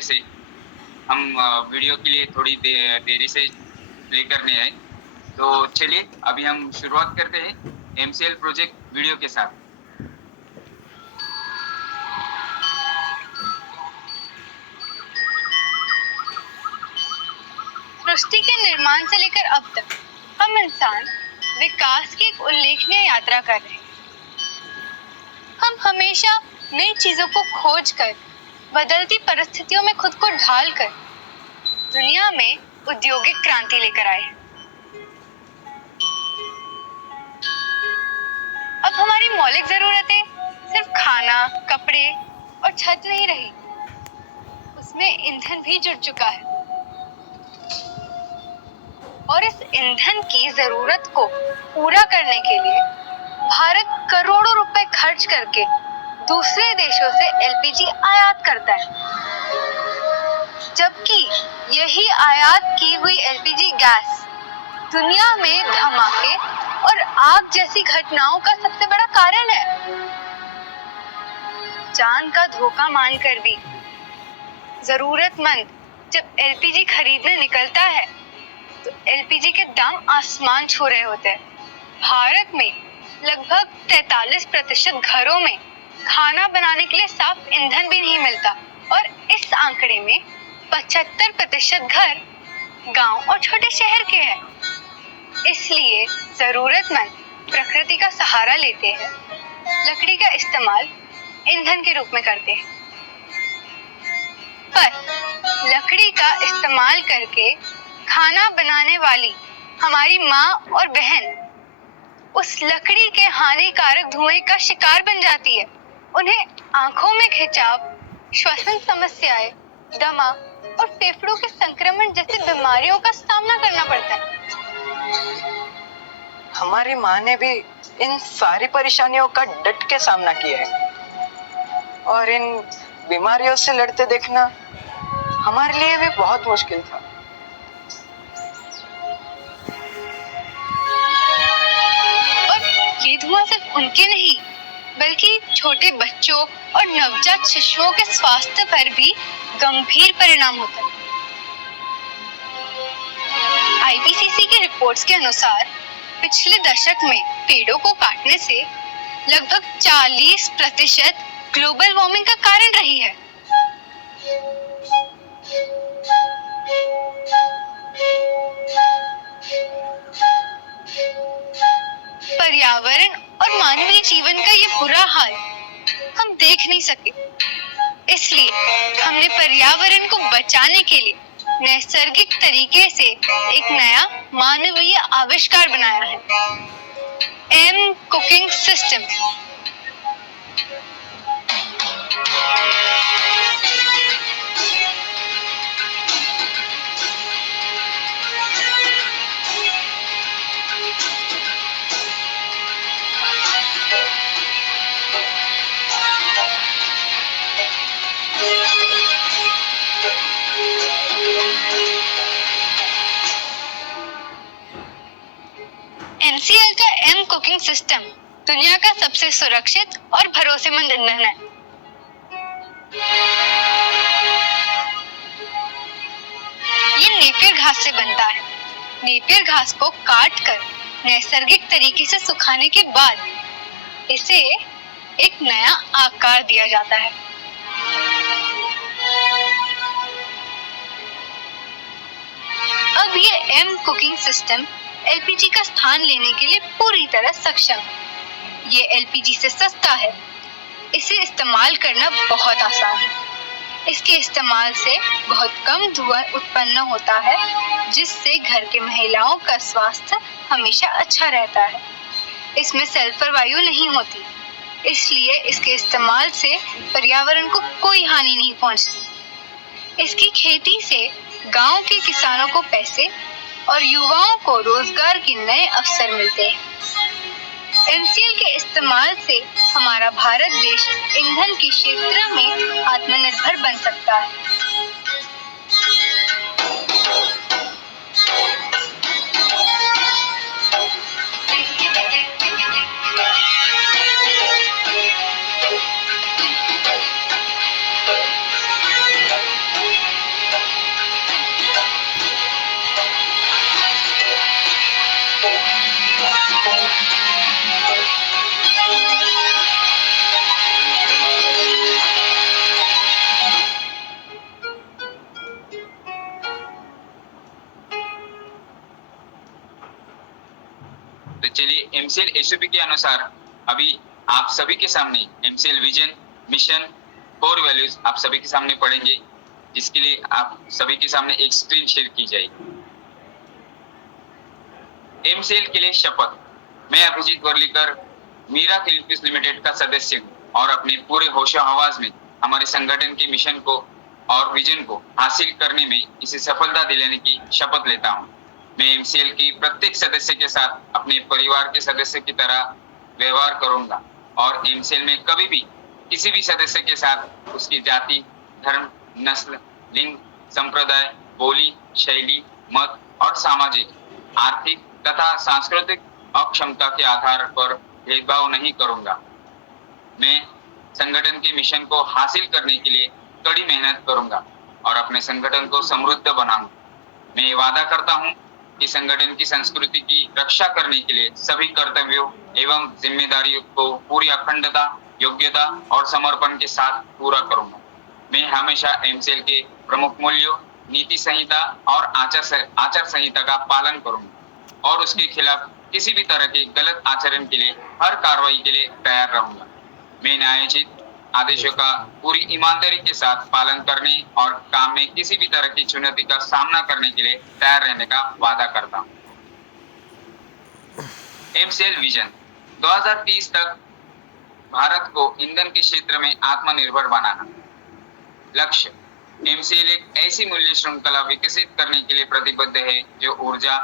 से हम वीडियो के लिए थोड़ी देरी से प्ले करने आए। तो चलिए अभी हम शुरुआत करते हैं एमसीएल प्रोजेक्ट वीडियो के साथ। सृष्टि के निर्माण से लेकर अब तक हम इंसान विकास की एक उल्लेखनीय यात्रा कर रहे हैं। हम हमेशा नई चीजों को खोज कर, बदलती परिस्थितियों में खुद को ढाल कर दुनिया में औद्योगिक क्रांति लेकर आए हैं। अब हमारी मौलिक जरूरतें सिर्फ खाना, कपड़े और छत नहीं रही, उसमें ईंधन भी जुड़ चुका है। और इस ईंधन की जरूरत को पूरा करने के लिए भारत करोड़ों रुपए खर्च करके दूसरे देशों से एलपीजी आयात करता है, जबकि यही आयात की हुई एलपीजी गैस दुनिया में धमाके और आग जैसी घटनाओं का सबसे बड़ा कारण है। जान का धोखा मानकर भी जरूरतमंद जब एलपीजी खरीदने निकलता है तो एलपीजी के दाम आसमान छू रहे होते हैं। भारत में लगभग 43% घरों में खाना बनाने के लिए साफ ईंधन भी नहीं मिलता और इस आंकड़े में 75% घर गांव और छोटे शहर के हैं। इसलिए जरूरतमंद प्रकृति का सहारा लेते हैं, लकड़ी का इस्तेमाल ईंधन के रूप में करते हैं। पर लकड़ी का इस्तेमाल करके खाना बनाने वाली हमारी माँ और बहन उस लकड़ी के हानिकारक धुएं का शिकार बन जाती है। उन्हें आंखों में खिंचाव, श्वसन समस्याएं, दमा और फेफड़ों के संक्रमण जैसी बीमारियों का सामना करना पड़ता है। हमारी माँ ने भी इन सारी परेशानियों का डट के सामना किया है और इन बीमारियों से लड़ते देखना हमारे लिए भी बहुत मुश्किल था। ये धुआं सिर्फ उनके नहीं बल्कि छोटे बच्चों और नवजात शिशुओं के स्वास्थ्य पर भी गंभीर परिणाम होता है। आईपीसीसी की रिपोर्ट्स के अनुसार पिछले दशक में पेड़ों को काटने से लगभग 40% ग्लोबल वार्मिंग का कारण रही है। पर्यावरण और मानवीय जीवन का ये बुरा हाल हम देख नहीं सके, इसलिए हमने पर्यावरण को बचाने के लिए नैसर्गिक तरीके से एक नया मानवीय आविष्कार बनाया है, एम कुकिंग सिस्टम। एमसीएल का एम कुकिंग सिस्टम दुनिया का सबसे सुरक्षित और भरोसेमंद ईंधन है। ये नेपियर घास से बनता है। नेपियर घास को काट कर नैसर्गिक तरीके से सुखाने के बाद इसे एक नया आकार दिया जाता है। अब ये एम कुकिंग सिस्टम एलपीजी का स्थान लेने के लिए पूरी तरह सक्षम है। ये एलपीजी से सस्ता है, इसे इस्तेमाल करना बहुत आसान है। इसके इस्तेमाल से बहुत कम धुआं उत्पन्न होता है, जिससे घर के महिलाओं का स्वास्थ्य हमेशा अच्छा रहता है। इसमें सल्फर वायु नहीं होती, इसलिए इसके इस्तेमाल से पर्यावरण को कोई हानि नहीं पहुंचती। इसकी खेती से गांव के किसानों को पैसे और युवाओं को रोजगार के नए अवसर मिलते हैं। एमसीएल के इस्तेमाल से हमारा भारत देश ईंधन के क्षेत्र में आत्मनिर्भर बन सकता है। तो चलिए एमसीएल एसओपी के अनुसार अभी आप सभी के सामने MCL vision, mission, core values आप सभी के सामने पढ़ेंगे, जिसके लिए आप सभी के सामने एक स्क्रीन शेयर की जाएगी। एमसीएल के लिए शपथ। मैं अभिजीत वर्लीकर मीरा फिलीपींस लिमिटेड का सदस्य हूँ और अपने पूरे होशो हवास में हमारे संगठन के मिशन को और विजन को हासिल करने में इसे सफलता दिलाने की शपथ लेता हूँ। मैं एमसीएल की प्रत्येक सदस्य के साथ अपने परिवार के सदस्य की तरह व्यवहार करूंगा और एमसीएल में कभी भी किसी भी सदस्य के साथ उसकी जाति, धर्म, नस्ल, लिंग, संप्रदाय, बोली, शैली, मत और सामाजिक, आर्थिक तथा सांस्कृतिक अक्षमता के आधार पर भेदभाव नहीं करूंगा। मैं संगठन के मिशन को हासिल करने के लिए कड़ी मेहनत करूंगा और अपने संगठन को समृद्ध बनाऊंगा। मैं वादा करता हूं कि संगठन की संस्कृति की रक्षा करने के लिए सभी कर्तव्यों एवं जिम्मेदारियों को पूरी अखंडता, योग्यता और समर्पण के साथ पूरा करूंगा। मैं हमेशा एमसीएल के प्रमुख मूल्यों, नीति संहिता और आचार संहिता का पालन करूंगा और उसके खिलाफ किसी भी तरह के गलत आचरण के लिए हर कार्रवाई के लिए तैयार रहूंगा। मैं न्यायोचित आदेशों का पूरी ईमानदारी के साथ पालन करने और काम में किसी भी तरह की चुनौती का सामना करने के लिए तैयार रहने का वादा करता हूँ। एमसीएल विजन 2030 तक भारत को ईंधन के क्षेत्र में आत्मनिर्भर बनाना। लक्ष्य। एमसीएल एक ऐसी मूल्य श्रृंखला विकसित करने के लिए प्रतिबद्ध है जो ऊर्जा,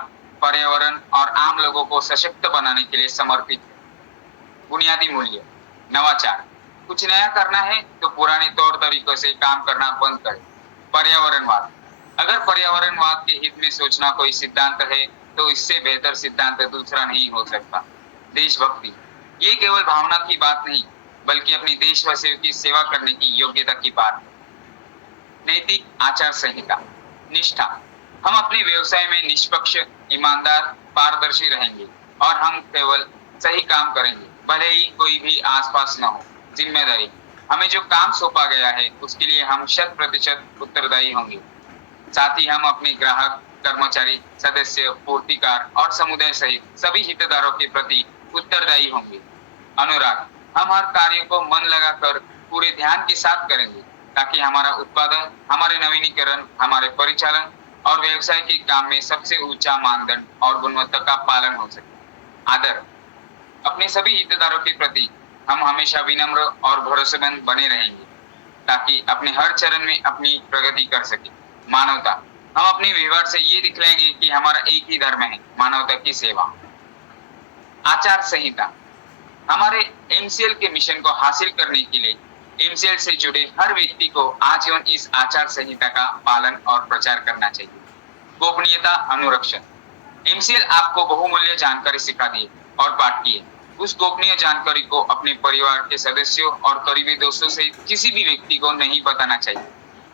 पर्यावरण और आम लोगों को सशक्त बनाने के लिए समर्पित है। बुनियादी मूल्य। नवाचार। कुछ नया करना है तो पुराने तौर तरीकों से काम करना बंद करें। पर्यावरणवाद। अगर पर्यावरणवाद के हित में सोचना कोई सिद्धांत है तो इससे बेहतर सिद्धांत दूसरा नहीं हो सकता। देशभक्ति। ये केवल भावना की बात नहीं बल्कि अपनी देशवासियों की सेवा करने की योग्यता की बात है। नैतिक आचार संहिता। निष्ठा। हम अपने व्यवसाय में निष्पक्ष, ईमानदार, पारदर्शी रहेंगे और हम केवल सही काम करेंगे, भले ही कोई भी आसपास न हो। जिम्मेदारी। हमें जो काम सौंपा गया है उसके लिए हम 100% उत्तरदायी होंगे। साथ ही हम अपने ग्राहक, कर्मचारी, सदस्य, पूर्तिकार और समुदाय सहित सभी हितधारकों के प्रति उत्तरदायी होंगे। अनुराग। हम हर कार्य को मन लगाकर पूरे ध्यान के साथ करेंगे ताकि हमारा उत्पादन, हमारे नवीनीकरण, हमारे परिचालन और व्यवसाय के काम में सबसे ऊंचा मानदंड और गुणवत्ता का पालन हो सके। आदर। अपने सभी हितधारकों के प्रति हम हमेशा विनम्र और भरोसेमंद बने रहेंगे ताकि अपने हर चरण में अपनी प्रगति कर सके। मानवता। हम अपने व्यवहार से ये दिखलाएंगे कि हमारा एक ही धर्म है, मानवता की सेवा। आचार संहिता। हमारे एमसीएल के मिशन को हासिल करने के लिए एमसीएल से जुड़े हर व्यक्ति को आजीवन इस आचार संहिता का पालन और प्रचार करना चाहिए। गोपनीयता अनुरक्षण। एमसीएल आपको बहुमूल्य जानकारी सिखाती है और बांटती है। उस गोपनीय जानकारी को अपने परिवार के सदस्यों और करीबी दोस्तों से किसी भी व्यक्ति को नहीं बताना चाहिए।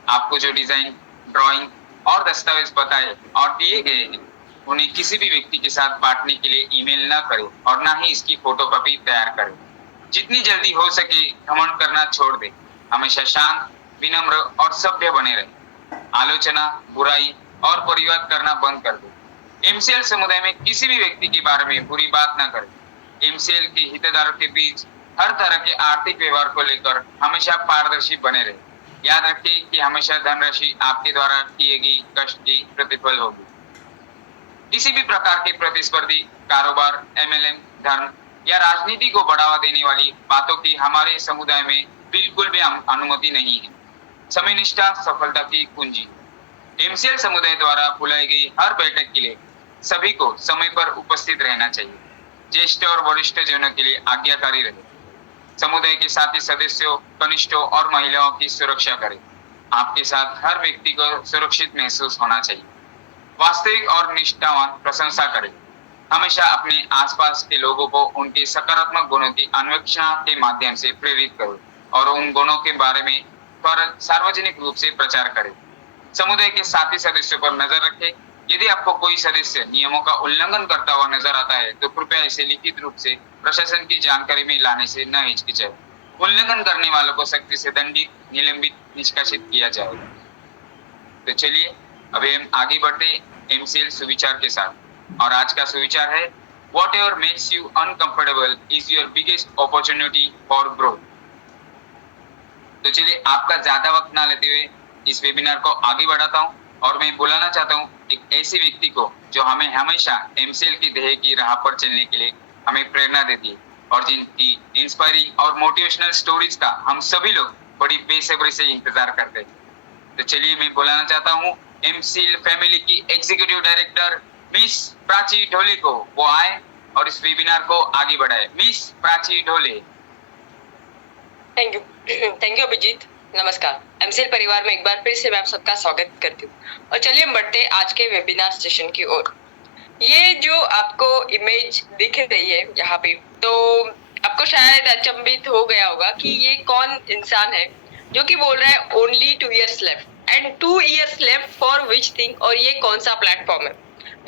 आपको जो डिजाइन, ड्राइंग और दस्तावेज बताए और दिए गए हैं उन्हें किसी भी व्यक्ति के साथ बांटने के लिए ईमेल न करें और न ही इसकी फोटोकॉपी तैयार करें। जितनी जल्दी हो सके घमंड करना छोड़ दें। हमेशा शांत, विनम्र और सभ्य बने रहें। आलोचना, बुराई और परिवाद करना बंद कर दें। एमसीएल समुदाय में किसी भी व्यक्ति के बारे में बुरी बात न करें। एमसीएल के हितधारकों के बीच हर तरह के आर्थिक व्यवहार को लेकर हमेशा पारदर्शी बने रहे। याद रखिए कि हमेशा धनराशि आपके द्वारा किए गई कष्ट की प्रतिफल होगी। किसी भी प्रकार के प्रतिस्पर्धी कारोबार, एमएलएम, धर्म या राजनीति को बढ़ावा देने वाली बातों की हमारे समुदाय में बिल्कुल भी अनुमति नहीं है। समयनिष्ठा सफलता की कुंजी। एमसीएल समुदाय द्वारा बुलाई गई हर बैठक के लिए सभी को समय पर उपस्थित रहना चाहिए। ज्येष्ठ और वरिष्ठ जनों के लिए आज्ञाकारी रहे। समुदाय के साथी सदस्यों, कनिष्ठों और महिलाओं की सुरक्षा करें। आपके साथ हर व्यक्ति को सुरक्षित महसूस होना चाहिए। वास्तविक और निष्ठावान प्रशंसा करें। हमेशा अपने आसपास के लोगों को उनके सकारात्मक गुणों की अन्वेषण के माध्यम से प्रेरित करें और उन गुणों के बारे में सार्वजनिक रूप से प्रचार करें। समुदाय के साथी सदस्यों पर नजर रखें। यदि आपको कोई सदस्य नियमों का उल्लंघन करता हुआ नजर आता है तो कृपया इसे लिखित रूप से प्रशासन की जानकारी में लाने से न हिचकिचाएं। उल्लंघन करने वालों को सख्ती से दंडित, निलंबित, निष्कासित किया जाएगा। तो चलिए अभी हम आगे बढ़ते एमसीएल सुविचार के साथ और आज का सुविचार है Whatever makes you uncomfortable is your biggest opportunity for growth. तो चलिए आपका ज्यादा वक्त ना लेते हुए इस वेबिनार को आगे बढ़ाता हूं और मैं बुलाना चाहता हूं एक ऐसे व्यक्ति को जो हमें हमेशा एमसीएल की ध्येय की राह पर चलने के लिए हमें प्रेरणा देती है और जिनकी इंस्पायरिंग और मोटिवेशनल स्टोरीज का हम सभी लोग बड़ी बेसब्री से इंतजार करते हैं। तो चलिए मैं बुलाना चाहता हूँ एमसीएल फैमिली की executive director miss Prachi Dhole को, वो आए और इस वेबिनार को आगे बढ़ाए। Miss Prachi Dhole. Thank you Abhijeet. नमस्कार। एमसीएल परिवार में एक बार फिर से मैं आप सबका स्वागत करती हूँ और चलिए हम बढ़ते हैं आज के वेबिनार सेशन की ओर। ये जो आपको इमेज दिख रही है यहाँ पे, तो आपको शायद अचंभित हो गया होगा कि ये कौन इंसान है जो कि बोल रहा है only 2 years left and 2 years left for which thing, और ये कौन सा प्लेटफॉर्म है।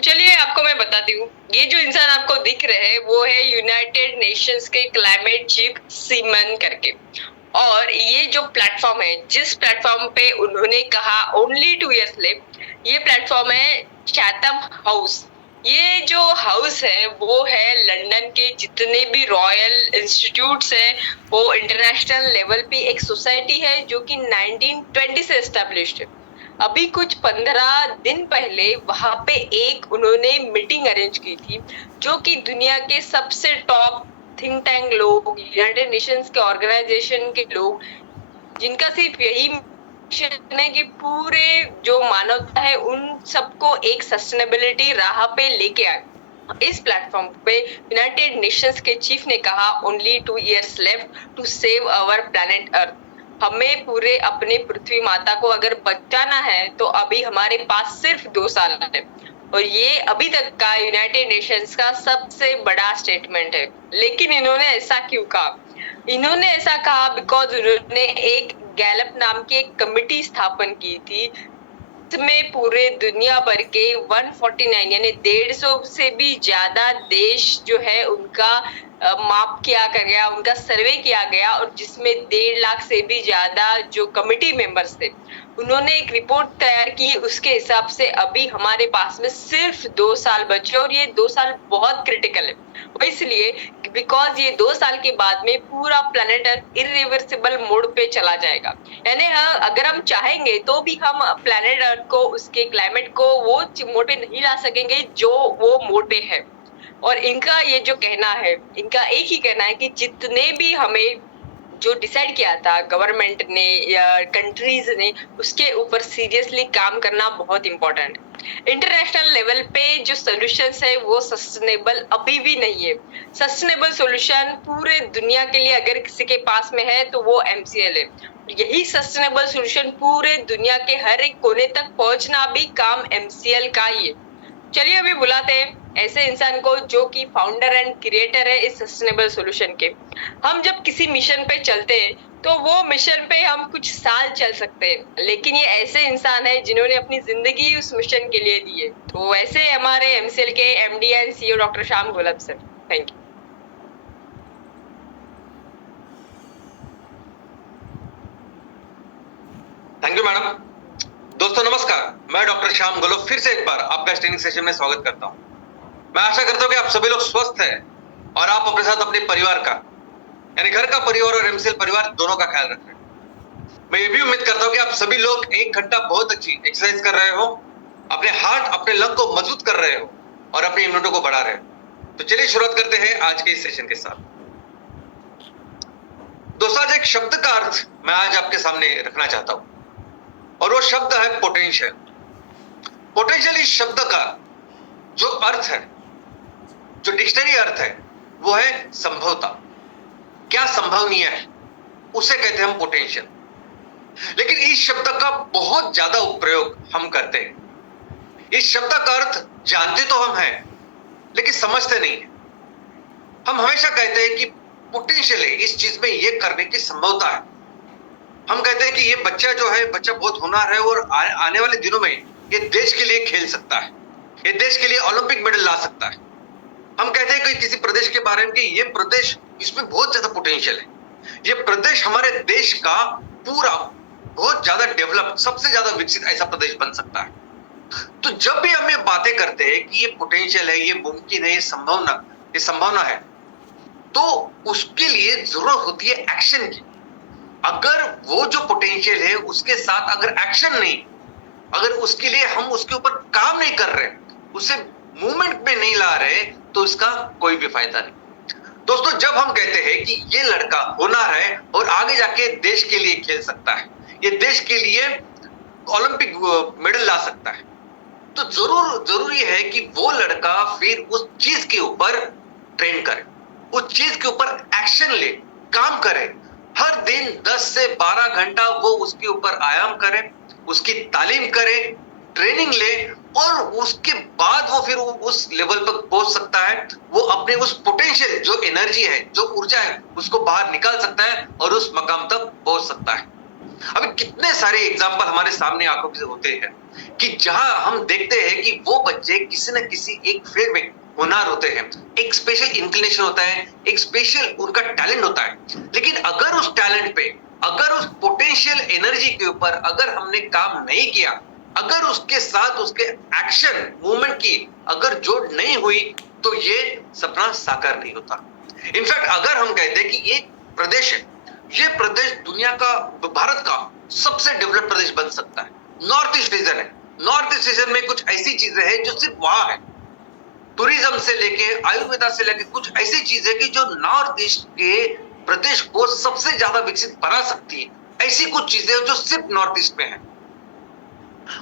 चलिए आपको मैं बताती हूँ। ये जो इंसान आपको दिख रहे हैं वो है यूनाइटेड नेशंस के क्लाइमेट चीफ सीमन करके, और ये जो प्लेटफॉर्म है, जिस प्लेटफॉर्म पे उन्होंने कहा ओनली 2 years लेफ्ट, ये प्लेटफॉर्म है चैथम हाउस। ये जो हाउस है वो है लंदन के जितने भी रॉयल इंस्टीट्यूट्स है, वो इंटरनेशनल लेवल पे एक सोसाइटी है जो कि 1920 से एस्टेब्लिश्ड है। अभी कुछ 15 दिन पहले वहां पे एक उन्होंने मीटिंग अरेंज की थी जो कि दुनिया के सबसे टॉप थिंक टैंक लोग, यूनाइटेड नेशंस के ऑर्गेनाइजेशन के लोग, जिनका सिर्फ यही मिशन है कि पूरे जो मानवता है उन सबको एक सस्टेनेबिलिटी राह पे लेके आए। इस प्लेटफॉर्म पे यूनाइटेड नेशंस के चीफ ने कहा only 2 years left to save our planet Earth. हमें पूरे अपने पृथ्वी माता को अगर बचाना है तो अभी हमारे पास सिर्फ 2 साल है, और ये अभी तक का यूनाइटेड नेशंस का सबसे बड़ा स्टेटमेंट है। लेकिन इन्होंने ऐसा क्यों कहा? इन्होंने ऐसा कहा बिकॉज उन्होंने एक गैलप नाम की एक कमिटी स्थापन की थी, इसमें पूरे दुनिया भर के 149 यानी 150 से भी ज्यादा देश जो है उनका माप किया गया, उनका सर्वे किया गया, और जिसमें 1.5 लाख से भी ज्यादा जो कमिटी मेंबर्स थे उन्होंने एक रिपोर्ट तैयार की। उसके हिसाब से अभी हमारे पास में सिर्फ 2 साल बचे, और ये 2 साल बहुत क्रिटिकल है। वो इसलिए बिकॉज ये 2 साल के बाद में पूरा प्लैनेट अर्थ इरिवर्सिबल मोड पे चला जाएगा। यानी अगर हम चाहेंगे तो भी हम प्लैनेट अर्थ को, उसके क्लाइमेट को वो मोड पे नहीं ला सकेंगे जो वो मोड पे है। और इनका ये जो कहना है, इनका एक ही कहना है कि जितने भी हमें जो डिसाइड किया था गवर्नमेंट ने या कंट्रीज ने, उसके ऊपर सीरियसली काम करना बहुत इंपॉर्टेंट है। इंटरनेशनल लेवल पे जो सॉल्यूशंस है वो सस्टेनेबल अभी भी नहीं है। सस्टेनेबल सॉल्यूशन पूरे दुनिया के लिए अगर किसी के पास में है तो वो एमसीएल है। यही सस्टेनेबल सॉल्यूशन पूरे दुनिया के हर एक कोने तक पहुंचना भी काम एमसीएल का ही है। चलिए अभी बुलाते हैं ऐसे इंसान को जो कि फाउंडर एंड क्रिएटर है इस सस्टेनेबल सॉल्यूशन के। हम जब किसी मिशन पे चलते हैं तो वो मिशन पे हम कुछ साल चल सकते हैं, लेकिन ये ऐसे इंसान है जिन्होंने अपनी जिंदगी उस मिशन के लिए दी है। तो ऐसे हमारे एमसीएल के MD and CEO doctor Shyam Golab sir. Thank you. Thank you madam. दोस्तों नमस्कार, मैं डॉक्टर श्याम गोलब फिर से एक बार आपका इस ट्रेनिंग सेशन में स्वागत करता हूं। मैं आशा करता हूं कि आप सभी लोग स्वस्थ हैं और आप अपने साथ अपने परिवार का, यानी घर का परिवार और एमसीएल परिवार दोनों का ख्याल रख रहे हैं। मैं ये भी उम्मीद करता हूं कि आप सभी लोग 1 घंटा बहुत अच्छी एक्सरसाइज कर रहे हो, अपने हार्ट, अपने लंग को मजबूत कर रहे हो और अपनी इम्यूनिटी को बढ़ा रहे हो। तो चलिए शुरुआत करते हैं आज के इस सेशन के साथ। दोस्तों आज एक शब्द का अर्थ मैं आज आपके सामने रखना चाहता हूं और वो शब्द है पोटेंशियल। पोटेंशियल इस शब्द का जो अर्थ है, जो डिक्शनरी अर्थ है, वो है संभवता। क्या संभवनीय है उसे कहते हैं हम पोटेंशियल। लेकिन इस शब्द का बहुत ज्यादा उपयोग हम करते हैं। इस शब्द का अर्थ जानते तो हम हैं लेकिन समझते नहीं है। हम हमेशा कहते हैं कि पोटेंशियल है, इस चीज में ये करने की संभवता है। हम कहते हैं कि ये बच्चा जो है, बच्चा बहुत होनहार है और आने वाले दिनों में ये देश के लिए खेल सकता है, ये देश के लिए ओलंपिक मेडल ला सकता है। हम कहते हैं कि किसी प्रदेश के बारे में कि ये प्रदेश, इसमें बहुत ज्यादा पोटेंशियल है, ये प्रदेश हमारे देश का पूरा बहुत ज्यादा डेवलप, सबसे ज्यादा विकसित ऐसा प्रदेश बन सकता है। तो जब भी हम ये बातें करते हैं कि ये पोटेंशियल है, ये मुमकिन है, ये संभव ये संभावना है, तो उसके लिए जरूरत होती है एक्शन की। अगर वो जो पोटेंशियल है उसके साथ अगर एक्शन नहीं, अगर उसके लिए हम उसके ऊपर काम नहीं कर रहे, उसे मूवमेंट में नहीं ला रहे, तो इसका कोई भी फायदा नहीं। दोस्तों, जब हम कहते हैं कि ये लड़का होनहार है और आगे जाके देश के लिए खेल सकता है, ये देश के लिए ओलंपिक मेडल ला सकता है, तो जरूरी है कि वो लड़का फिर उस चीज के ऊपर ट्रेन करे, उस चीज के ऊपर एक्शन ले, काम करे। हर दिन 10 से 12 घंटा वो उसके ऊपर आयाम करे, उसकी तालीम करे, ट्रेनिंग ले, और उसके बाद वो फिर उस लेवल पर पहुंच सकता है। वो अपने उस पोटेंशियल जो एनर्जी है, जो ऊर्जा है, उसको बाहर निकाल सकता है और उस मकाम तक पहुंच सकता है। अभी कितने सारे एग्जाम्पल हमारे सामने आंखों से होते हैं कि जहां हम देखते हैं कि वो बच्चे किसी न किसी एक फील्ड में होनहार होते हैं, एक स्पेशल इंक्लिनेशन होता है, एक स्पेशल उनका टैलेंट होता है, लेकिन अगर उस टैलेंट पे, अगर उस पोटेंशियल एनर्जी के ऊपर अगर हमने काम नहीं किया, अगर उसके साथ उसके एक्शन मूवमेंट की अगर जोड़ नहीं हुई, तो ये सपना साकार नहीं होता। इनफैक्ट अगर हम कहते हैं कि ये प्रदेश है, ये प्रदेश दुनिया का, भारत का सबसे डेवलप्ड प्रदेश बन सकता है, नॉर्थ ईस्ट रीजन है, नॉर्थ ईस्ट रीजन में कुछ ऐसी चीजें हैं जो सिर्फ वहां है, टूरिज्म से लेके आयुर्वेदा से लेके कुछ ऐसी चीजें कि जो नॉर्थ ईस्ट के प्रदेश को सबसे ज्यादा विकसित बना सकती है। ऐसी कुछ चीजें जो सिर्फ नॉर्थ ईस्ट में है,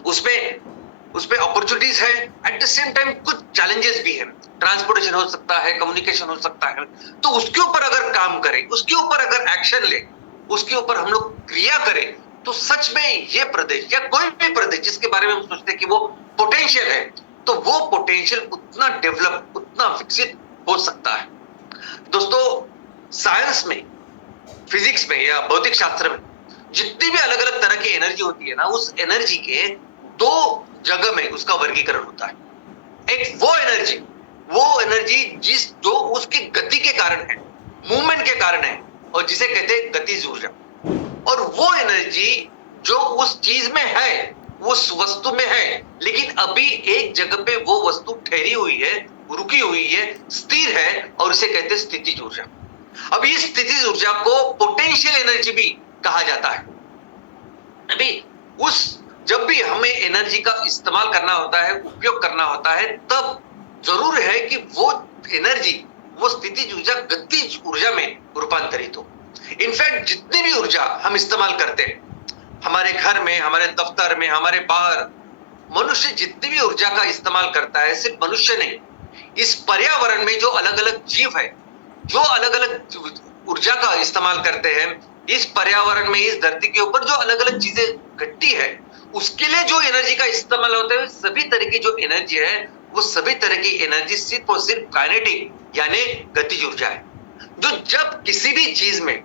उसमें अपॉर्चुनिटीज है, एट द सेम टाइम कुछ चैलेंजेस भी है। ट्रांसपोर्टेशन हो सकता है, कम्युनिकेशन हो सकता है, तो उसके ऊपर अगर काम करें, उसके ऊपर अगर एक्शन ले, उसके ऊपर हम लोग क्रिया करें, तो सच में ये प्रदेश या कोई भी प्रदेश जिसके बारे में हम सोचते हैं कि वो पोटेंशियल है, तो वो पोटेंशियल उतना डेवलप, उतना विकसित हो सकता है। दोस्तों, साइंस में, फिजिक्स में या भौतिक शास्त्र में जितनी भी अलग अलग तरह की एनर्जी होती है ना, उस एनर्जी के दो जगह में उसका वर्गीकरण होता है। एक वो एनर्जी जो उसकी गति के कारण है, मूवमेंट के कारण है, और जिसे कहते हैं गतिज ऊर्जा, और वो एनर्जी जो उस चीज में है, उस वस्तु में है, लेकिन अभी एक जगह पे वो वस्तु ठहरी हुई है, रुकी हुई है, स्थिर है, और उसे कहते हैं स्थितिज ऊर्जा। अब इस स्थितिज ऊर्जा को पोटेंशियल एनर्जी भी कहा जाता है। अभी जब भी हमें एनर्जी का इस्तेमाल करना होता है, उपयोग करना होता है, तब जरूर है कि वो एनर्जी, वो स्थितिज ऊर्जा गतिज ऊर्जा में रूपांतरित हो। इनफैक्ट जितनी भी ऊर्जा हम इस्तेमाल करते हैं, हमारे घर में, हमारे दफ्तर में, हमारे बाहर, मनुष्य जितनी भी ऊर्जा का इस्तेमाल करता है, सिर्फ मनुष्य नहीं, इस पर्यावरण में जो अलग अलग जीव है, जो अलग अलग ऊर्जा का इस्तेमाल करते हैं, इस पर्यावरण में, इस धरती के ऊपर जो अलग अलग चीजें घटती है, उसके लिए जो एनर्जी का इस्तेमाल होता है, सभी तरह की जो एनर्जी है, वो सभी तरह की एनर्जी सिर्फ और सिर्फ काइनेटिक यानी गतिज ऊर्जा है। जो जब किसी भी चीज में,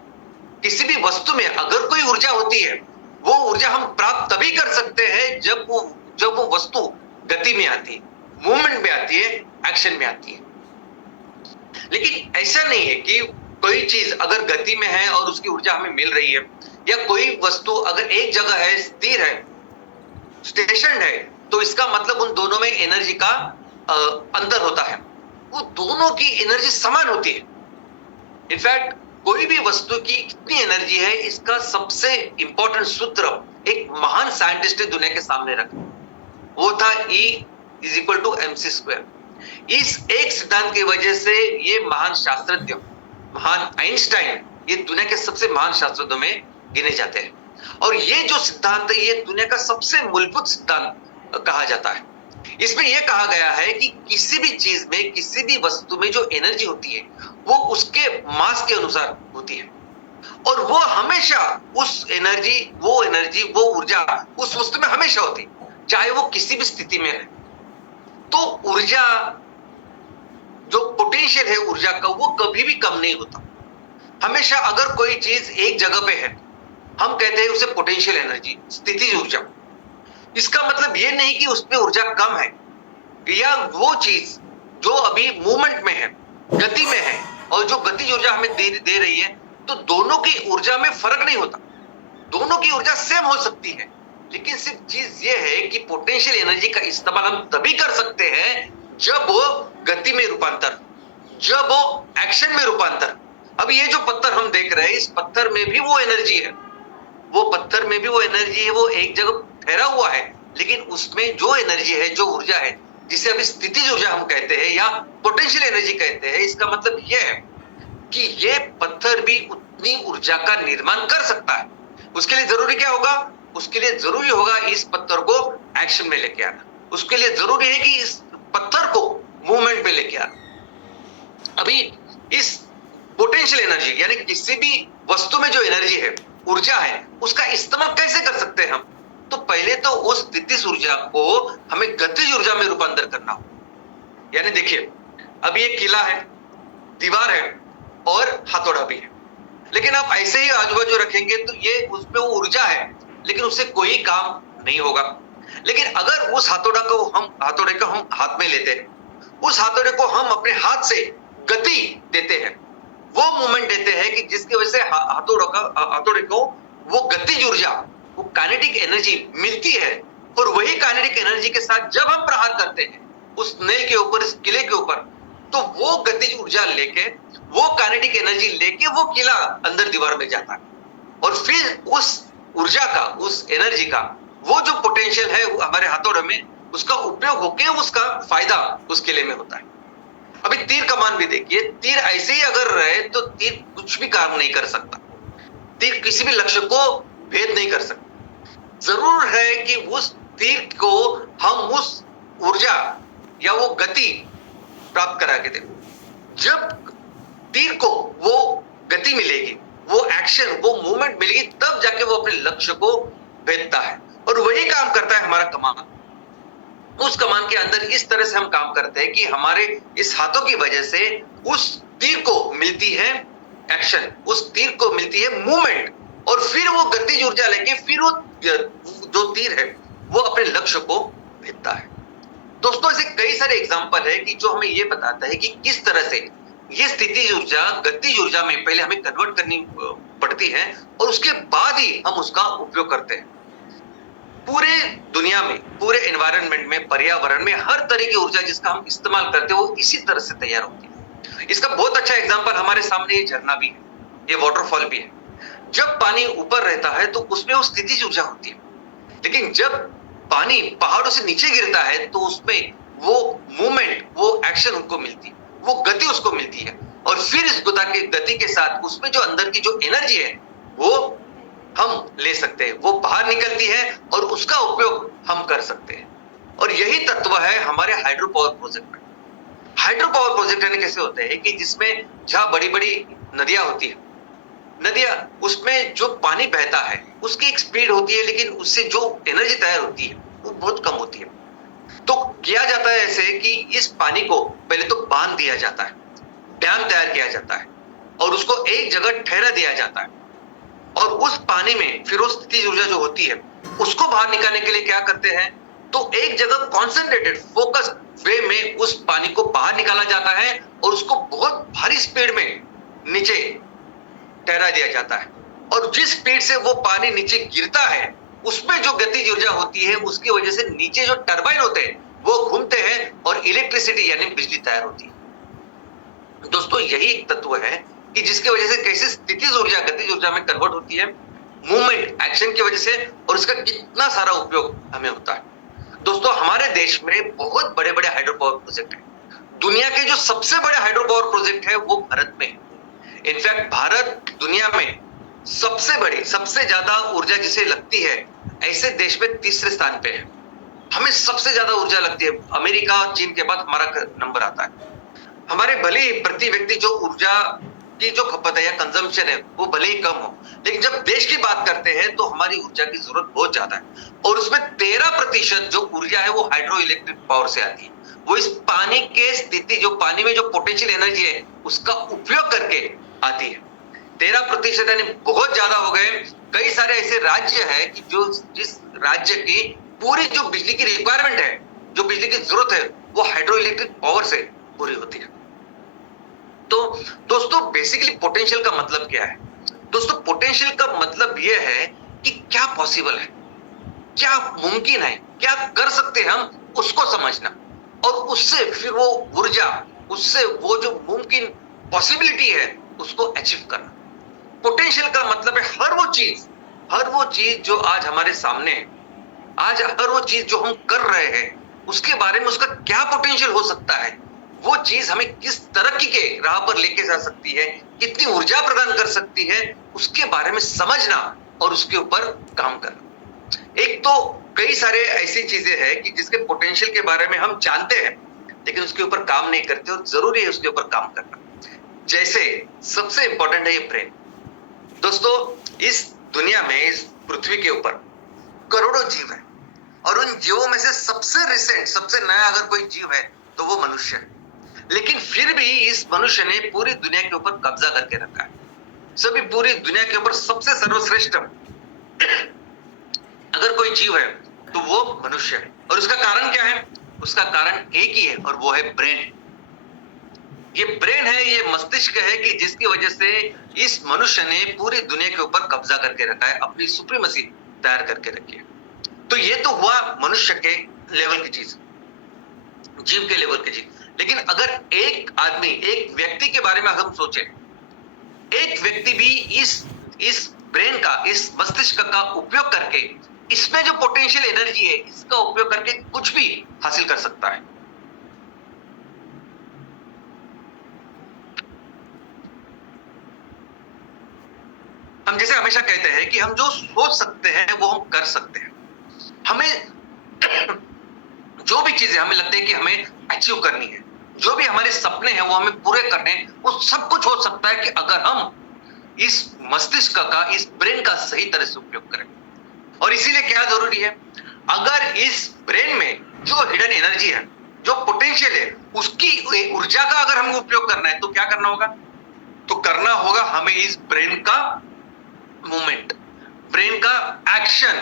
किसी भी वस्तु में अगर कोई ऊर्जा होती है, वो ऊर्जा हम प्राप्त तभी कर सकते हैं जब वो वस्तु गति में आती है, मूवमेंट में आती है, एक्शन में आती है। लेकिन ऐसा नहीं है कि कोई चीज अगर गति में है और उसकी ऊर्जा हमें मिल रही है, या कोई वस्तु अगर एक जगह है, स्थिर है, स्टेशन है, तो इसका मतलब उन दोनों में एनर्जी का अंतर होता है। वो दोनों की एनर्जी समान होती है। इनफैक्ट कोई भी वस्तु की कितनी एनर्जी है, इसका सबसे इंपॉर्टेंट सूत्र एक महान साइंटिस्ट ने दुनिया के सामने रखा, वो था E=mc²। इस एक सिद्धांत की वजह से ये महान शास्त्रज्ञ, महान आइंस्टाइन, ये दुनिया के सबसे महान शास्त्रज्ञों में गिने जाते हैं। और ये जो सिद्धांत है, ये दुनिया का सबसे मूलभूत सिद्धांत कहा जाता है। इसमें यह कहा गया है कि किसी भी चीज में, किसी भी वस्तु में जो एनर्जी होती है, वो उसके मास के अनुसार होती है, और वो हमेशा उस एनर्जी, वो ऊर्जा उस वस्तु में हमेशा होती, चाहे वो किसी भी स्थिति में रहे। तो ऊर्जा, जो पोटेंशियल है ऊर्जा का, वो कभी भी कम नहीं होता। हमेशा अगर कोई चीज एक जगह पे है, हम कहते हैं उसे पोटेंशियल एनर्जी, स्थितिज ऊर्जा। इसका मतलब ये नहीं कि उसमें ऊर्जा कम है, या वो चीज जो अभी मूवमेंट में है, गति में है, और जो गतिज ऊर्जा हमें दे रही है, तो दोनों की ऊर्जा में फर्क नहीं होता, दोनों की ऊर्जा सेम हो सकती है। लेकिन सिर्फ चीज ये है कि पोटेंशियल एनर्जी का इस्तेमाल हम तभी कर सकते हैं जब वो गति में रूपांतर, जब वो एक्शन में रूपांतर, अब ये जो पत्थर हम देख रहे हैं, इस पत्थर में भी वो एनर्जी है, वो पत्थर में भी वो एनर्जी है, वो एक जगह ठहरा हुआ है, लेकिन उसमें जो एनर्जी है, जो ऊर्जा है, जिसे अभी स्थितिज ऊर्जा हम कहते हैं या पोटेंशियल एनर्जी कहते हैं, इसका मतलब यह है कि ये पत्थर भी उतनी ऊर्जा का निर्माण कर सकता है। उसके लिए जरूरी क्या होगा? उसके लिए जरूरी होगा इस पत्थर को एक्शन में लेके आना, उसके लिए जरूरी है कि इस पत्थर को मूवमेंट में लेके आना। अभी इस पोटेंशियल एनर्जी यानी किसी भी वस्तु में जो एनर्जी है, ऊर्जा है, उसका इस्तेमाल कैसे कर सकते हैं हम? तो पहले तो उस स्थितिज ऊर्जा को हमें गतिज ऊर्जा में रूपांतर करना हो। यानी देखिए, अब ये किला है, दीवार है और हथौड़ा भी है, लेकिन आप ऐसे ही आजू बाजू रखेंगे तो ये उसमें वो ऊर्जा है, लेकिन उससे कोई काम नहीं होगा। लेकिन अगर उस हथौड़े को हम हाथ में लेते हैं, उस हथौड़े को हम अपने हाथ से गति देते हैं, वो मूवमेंट देते हैं कि जिसकी वजह से हथौड़े को वो गतिज ऊर्जा, वो काइनेटिक एनर्जी मिलती है, और वही काइनेटिक एनर्जी के साथ जब हम प्रहार करते हैं उस नेल के ऊपर, इस किले के ऊपर, तो वो गतिज ऊर्जा लेके, वो काइनेटिक एनर्जी लेके वो किला अंदर दीवार में जाता है, और फिर उस ऊर्जा का, उस एनर्जी का वो जो पोटेंशियल है वो हमारे हथौड़े में, उसका उपयोग होके उसका फायदा उस किले में होता है। अभी तीर कमान भी देखिए, तीर ऐसे ही अगर रहे तो तीर कुछ भी काम नहीं कर सकता, तीर किसी भी लक्ष्य को भेद नहीं कर सकता। जरूर है कि उस तीर को हम उस ऊर्जा या वो गति प्राप्त करा के दें। जब तीर को वो गति मिलेगी, वो एक्शन, वो मूवमेंट मिलेगी, तब जाके वो अपने लक्ष्य को भेदता है, और वही काम करता है हमारा कमान। उस कमान के अंदर इस तरह से हम काम करते हैं कि हमारे इस हाथों की वजह से उस तीर को मिलती है एक्शन, उस तीर को मिलती है मूवमेंट, और फिर वो गतिज ऊर्जा लेके फिर वो जो तीर है वो अपने लक्ष्य को भेदता है। दोस्तों, ऐसे कई सारे एग्जांपल है कि जो हमें ये बताता है कि किस तरह से ये स्थितिज ऊर्जा गतिज ऊर्जा में पहले हमें कन्वर्ट करनी पड़ती है, और उसके बाद ही हम उसका उपयोग करते हैं। पूरे दुनिया में, पूरे एनवायरनमेंट में, पर्यावरण में हर तरह की ऊर्जा जिसका हम इस्तेमाल करते हैं वो इसी तरह से तैयार होती है। इसका बहुत अच्छा एग्जांपल हमारे सामने ये झरना भी है, ये वाटरफॉल भी है। जब पानी ऊपर रहता है तो उसमें वो स्थितिज ऊर्जा होती है, लेकिन जब पानी पहाड़ों से नीचे गिरता है तो उसमें वो मूवमेंट, वो एक्शन उनको मिलती है, वो गति उसको मिलती है, और फिर इस गति के साथ उसमें जो अंदर की जो एनर्जी है वो हम ले सकते हैं, वो बाहर निकलती है और उसका उपयोग हम कर सकते हैं। और यही तत्व है हमारे हाइड्रो पावर प्रोजेक्ट में। हाइड्रो पावर प्रोजेक्ट यानी कैसे होते हैं कि जिसमें जहां बड़ी बड़ी नदियां होती है, नदियां, उसमें जो पानी बहता है उसकी एक स्पीड होती है, लेकिन उससे जो एनर्जी तैयार होती है वो बहुत कम होती है। तो किया जाता है ऐसे कि इस पानी को पहले तो बांध दिया जाता है, डैम तैयार किया जाता है, और उसको एक जगह ठहरा दिया जाता है, और उस पानी में फिर वो स्थितिज ऊर्जा जो होती है उसको बाहर निकालने के लिए क्या करते हैं, तो एक जगह कॉन्सेंट्रेटेड फोकस वे में उस पानी को बाहर निकाला जाता है, और उसको बहुत भारी स्पीड में नीचे ठहरा दिया जाता है, और जिस स्पीड से वो पानी नीचे गिरता है उसमें जो गतिज ऊर्जा होती है उसकी वजह से नीचे जो टरबाइन होते हैं वो घूमते हैं और इलेक्ट्रिसिटी यानी बिजली तैयार होती है। दोस्तों, यही एक तत्व है कि जिसकी वजह से कैसे स्थितिज ऊर्जा गतिज ऊर्जा में कन्वर्ट होती है, मूवमेंट, एक्शन की वजह से, और इसका कितना सारा उपयोग हमें होता है। दोस्तों, हमारे देश में बहुत बड़े बड़े हाइड्रो पावर प्रोजेक्ट है। दुनिया के जो सबसे बड़े हाइड्रो पावर प्रोजेक्ट है वो भारत में है। इनफैक्ट भारत दुनिया में सबसे बड़ी, सबसे ज्यादा ऊर्जा जिसे लगती है, ऐसे देश में तीसरे स्थान पे है। हमें सबसे ज्यादा ऊर्जा लगती है, अमेरिका और चीन के बाद हमारा नंबर आता है। हमारे भले ही प्रति व्यक्ति जो ऊर्जा की जो खपत है या कंजम्पशन है वो भले ही कम हो, लेकिन जब देश की बात करते हैं तो हमारी ऊर्जा की जरूरत बहुत ज्यादा है, और उसमें 13% जो ऊर्जा है वो हाइड्रो इलेक्ट्रिक पावर से आती है। वो इस पानी के स्थिति, जो पानी में जो पोटेंशियल एनर्जी है उसका उपयोग करके आती है। 13% यानी बहुत ज्यादा हो गए। कई सारे ऐसे राज्य है कि जो जिस राज्य की पूरी जो बिजली की रिक्वायरमेंट है, जो बिजली की जरूरत है, वो हाइड्रो इलेक्ट्रिक पावर से पूरी होती है। तो दोस्तों, बेसिकली पोटेंशियल का मतलब क्या है? दोस्तों, पोटेंशियल का मतलब यह है कि क्या पॉसिबल है, क्या मुमकिन है, क्या कर सकते हैं हम, उसको समझना, और उससे फिर वो ऊर्जा उससे वो जो मुमकिन पॉसिबिलिटी है उसको अचीव करना। पोटेंशियल का मतलब है हर वो चीज जो आज हमारे सामने है, आज हर वो चीज जो हम कर रहे हैं उसके बारे में उसका क्या पोटेंशियल हो सकता है, वो चीज हमें किस तरक्की के राह पर लेके जा सकती है, कितनी ऊर्जा प्रदान कर सकती है, उसके बारे में समझना और उसके ऊपर काम करना। एक तो कई सारे ऐसी चीजें हैं कि जिसके पोटेंशियल के बारे में हम जानते हैं लेकिन उसके ऊपर काम नहीं करते और जरूरी है उसके ऊपर काम करना। जैसे सबसे इंपॉर्टेंट है ये ब्रेन। दोस्तों, इस दुनिया में, इस पृथ्वी के ऊपर करोड़ों जीव है और उन जीवों में से सबसे रिसेंट, सबसे नया अगर कोई जीव है तो वो मनुष्य है। लेकिन फिर भी इस मनुष्य ने पूरी दुनिया के ऊपर कब्जा करके रखा है। सभी पूरी दुनिया के ऊपर सबसे सर्वश्रेष्ठ अगर कोई जीव है तो वो मनुष्य है। और उसका कारण क्या है? उसका कारण एक ही है और वो है ब्रेन। ये ब्रेन है, ये मस्तिष्क है कि जिसकी वजह से इस मनुष्य ने पूरी दुनिया के ऊपर कब्जा करके रखा है, अपनी सुप्रीमेसी तैयार करके रखी है। तो ये तो हुआ मनुष्य के लेवल की चीज, जीव के लेवल की चीज। लेकिन अगर एक आदमी, एक व्यक्ति के बारे में हम सोचें, एक व्यक्ति भी इस ब्रेन का, इस मस्तिष्क का उपयोग करके, इसमें जो पोटेंशियल एनर्जी है इसका उपयोग करके कुछ भी हासिल कर सकता है। हम जैसे हमेशा कहते हैं कि हम जो सोच सकते हैं वो हम कर सकते हैं। हमें जो भी चीजें हमें लगता है कि हमें अचीव करनी है, जो भी हमारे सपने हैं वो हमें पूरे करने हैं, वो सब कुछ हो सकता है कि अगर हम इस मस्तिष्क का, इस ब्रेन का सही तरह से उपयोग करें। और इसीलिए क्या जरूरी है, अगर इस ब्रेन में जो हिडन एनर्जी है, जो पोटेंशियल है, उसकी ऊर्जा का अगर हमें उपयोग करना है तो क्या करना होगा? तो करना होगा हमें इस ब्रेन का मूवमेंट, ब्रेन का एक्शन,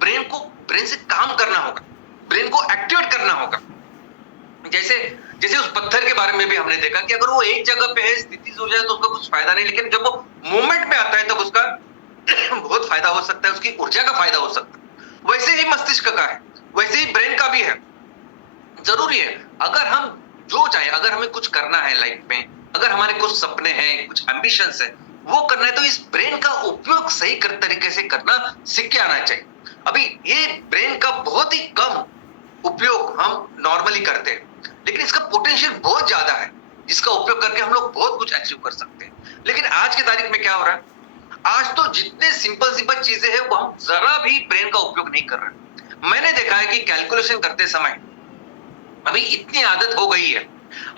ब्रेन से काम करना होगा, ब्रेन को एक्टिवेट करना होगा। जैसे उस पत्थर के बारे में भी हमने देखा कि अगर वो एक जगह पे है, स्थिति हो जाए तो उसका कुछ फायदा नहीं, लेकिन जब वो मूवमेंट में आता है तब उसका बहुत फायदा हो सकता है, उसकी ऊर्जा का फायदा हो सकता है। वैसे ही मस्तिष्क का है, वैसे ही ब्रेन का भी है। जरूरी है अगर हम जो चाहे, अगर हमें कुछ करना है लाइफ में, अगर हमारे कुछ सपने हैं, कुछ एम्बिशंस है, वो करना है तो इस ब्रेन का उपयोग सही तरीके से करना सीख के आना चाहिए। अभी ये ब्रेन का बहुत ही कम उपयोग हम नॉर्मली करते हैं, लेकिन इसका पोटेंशियल बहुत ज्यादा है जिसका उपयोग करके हम लोग बहुत कुछ अचीव कर सकते हैं। लेकिन आज की तारीख में क्या हो रहा है, आज तो जितने सिंपल चीजें हैं वो हम जरा भी ब्रेन का उपयोग नहीं कर रहे। मैंने देखा है कि कैलकुलेशन करते समय अभी इतनी आदत हो गई है,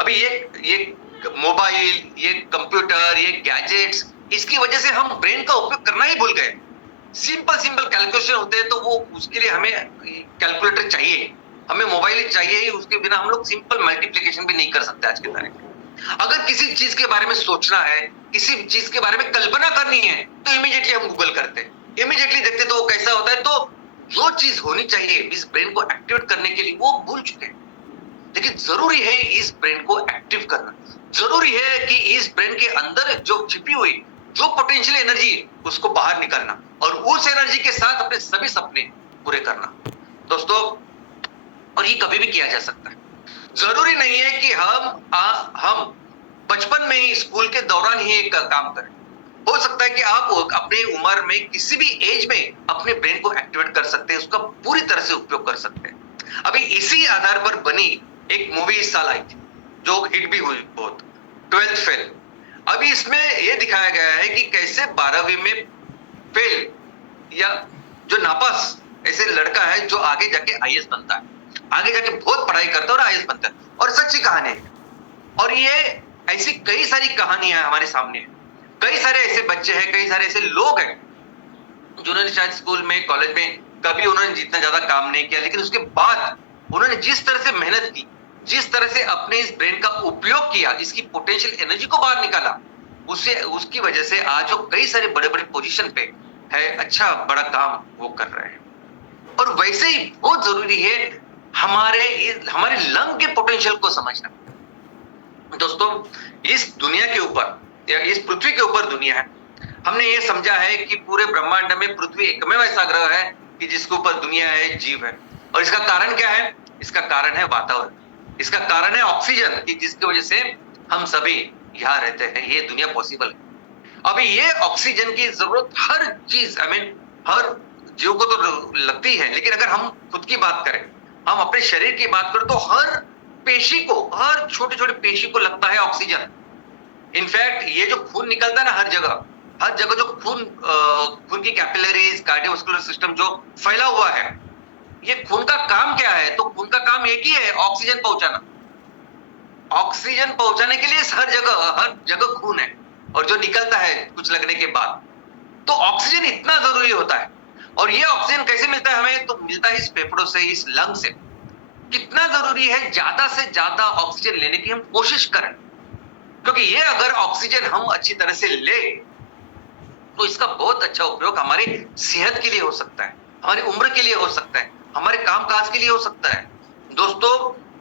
अभी ये मोबाइल, ये कंप्यूटर, ये गैजेट्स, इसकी वजह से हम ब्रेन का उपयोग करना ही भूल गए। सिंपल कैलकुलेशन होते हैं तो वो उसके लिए हमें कैलकुलेटर चाहिए, हमें मोबाइल चाहिए ही, उसके बिना हम लोग सिंपल मल्टीप्लिकेशन भी नहीं कर सकते आज के तारीख में। अगर किसी चीज के बारे में सोचना है, किसी चीज के बारे में कल्पना करनी है तो इमीडिएटली हम गूगल करते हैं, इमीडिएटली देखते तो वो कैसा होता है। तो जो चीज होनी चाहिए इस ब्रेन को एक्टिवेट करने के लिए वो भूल चुके हैं। लेकिन जरूरी है इस ब्रेन को एक्टिव करना, जरूरी है कि इस ब्रेन के अंदर जो छिपी हुई जो पोटेंशियल एनर्जी उसको बाहर निकालना और उस एनर्जी के साथ अपने सभी सपने पूरे करना। दोस्तों, और ये कभी भी किया जा सकता है। जरूरी नहीं है कि हम बचपन में ही, स्कूल के दौरान ही एक काम करें। हो सकता है कि आप अपनी उम्र में किसी भी एज में अपने ब्रेन को एक्टिवेट कर सकते हैं, उसका पूरी तरह से उपयोग कर सकते हैं। अभी इसी आधार पर बनी एक मूवी इस साल आई थी जो हिट भी हुई बहुत, 12th फेल। अभी इसमें यह दिखाया गया है कि कैसे 12वीं में फेल या जो नापास ऐसे लड़का है जो आगे जाके आईएएस बनता है, आगे जाके बहुत पढ़ाई करता है और आईएएस बनता है, और सच्ची कहानी है। और ये ऐसी कई सारी कहानियां हमारे सामने है। कई सारे ऐसे बच्चे हैं, कई सारे ऐसे लोग हैं जिन्होंने शायद स्कूल में, कॉलेज में कभी उन्होंने जितना ज्यादा काम नहीं किया, लेकिन उसके बाद उन्होंने जिस तरह से मेहनत की, जिस तरह से अपने इस ब्रेन का उपयोग किया, इसकी पोटेंशियल एनर्जी को बाहर निकाला, उसकी वजह से आज वो कई सारे बड़े बड़े पोजीशन पे है, अच्छा बड़ा काम वो कर रहे हैं। और वैसे ही बहुत जरूरी है हमारे लंग के पोटेंशियल को समझना। दोस्तों, इस दुनिया के ऊपर या इस पृथ्वी के ऊपर दुनिया है, हमने ये समझा है कि पूरे ब्रह्मांड में पृथ्वी एकमेव ऐसा ग्रह है कि जिसके ऊपर दुनिया है, जीव है। और इसका कारण क्या है? इसका कारण है वातावरण। इसका कारण है ऑक्सीजन, कि जिसकी वजह से हम सभी यहाँ रहते हैं, ये दुनिया पॉसिबल है। अभी ये ऑक्सीजन की जरूरत हर चीज, हर जीव को तो लगती है, लेकिन अगर हम खुद की बात करें, हम अपने शरीर की बात करें, तो हर पेशी को, हर छोटे छोटे पेशी को लगता है ऑक्सीजन। इनफैक्ट ये जो खून निकलता है ना, हर जगह जो खून की कैपिलरीज, कार्डियोवास्कुलर सिस्टम जो फैला हुआ है, ये खून का काम क्या है? तो खून का काम एक ही है, ऑक्सीजन पहुंचाना। ऑक्सीजन पहुंचाने के लिए हर जगह खून है, और जो निकलता है कुछ लगने के बाद, तो ऑक्सीजन इतना जरूरी होता है। और ये ऑक्सीजन कैसे मिलता है हमें? तो मिलता है इस फेफड़ों से, इस लंग से। कितना जरूरी है ज्यादा से ज्यादा ऑक्सीजन लेने की हम कोशिश करें, क्योंकि ये अगर ऑक्सीजन हम अच्छी तरह से ले, तो इसका बहुत अच्छा उपयोग हमारी सेहत के लिए हो सकता है, हमारी उम्र के लिए हो सकता है, हमारे कामकाज के लिए हो सकता है। दोस्तों,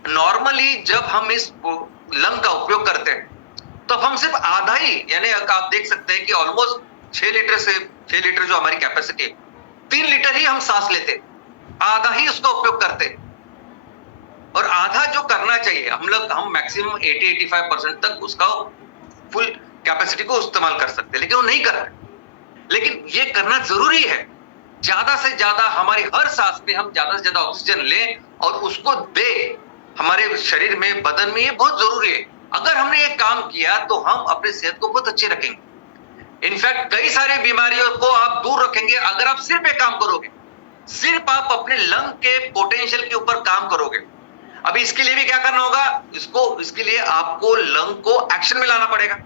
नॉर्मली जब हम इस लंग का उपयोग करते हैं, तो हम सिर्फ आधा ही, यानी आप देख सकते हैं कि ऑलमोस्ट 6 लीटर जो हमारी कैपेसिटी है, 3 लीटर ही हम सांस लेते, आधा ही उसका उपयोग करते। और आधा जो करना चाहिए, हम मैक्सिमम 80-85% तक उसका फुल कैपेसिटी को इस्तेमाल कर सकते हैं, लेकिन वो नहीं कर रहे। लेकिन ये करना जरूरी है, ज्यादा से ज्यादा हमारी हर सांस पे हम ज्यादा से ज्यादा ऑक्सीजन लें और उसको दे हमारे शरीर में, बदन में। ये बहुत जरूरी है। अगर हमने ये काम किया तो हम अपनी सेहत को बहुत अच्छे रखेंगे। इनफैक्ट कई सारी बीमारियों को आप दूर रखेंगे अगर आप सिर्फ एक काम करोगे, सिर्फ आप अपने लंग के पोटेंशियल के ऊपर काम करोगे। अभी इसके लिए भी क्या करना होगा? इसके लिए आपको लंग को एक्शन में लाना पड़ेगा।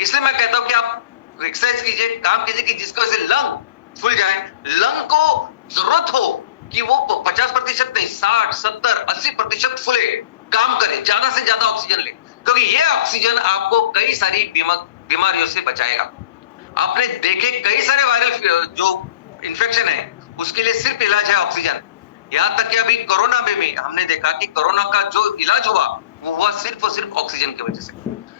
इसलिए मैं कहता हूं कि आप एक्सरसाइज कीजिए, काम कीजिए, कि जिसकी वजह से लंग फुल जाए। लंग को जरूरत हो कि वो 50% नहीं, 60, 70, 80% फुले, काम करे, ज्यादा से ज्यादा ऑक्सीजन ले, क्योंकि ये ऑक्सीजन आपको कई सारी बीमारियों से बचाएगा। आपने देखे कई सारे वायरल जो इन्फेक्शन है, उसके लिए सिर्फ इलाज है ऑक्सीजन। यहां तक कि अभी कोरोना में भी हमने देखा कि कोरोना का जो इलाज हुआ, वो हुआ सिर्फ और सिर्फ ऑक्सीजन की वजह से।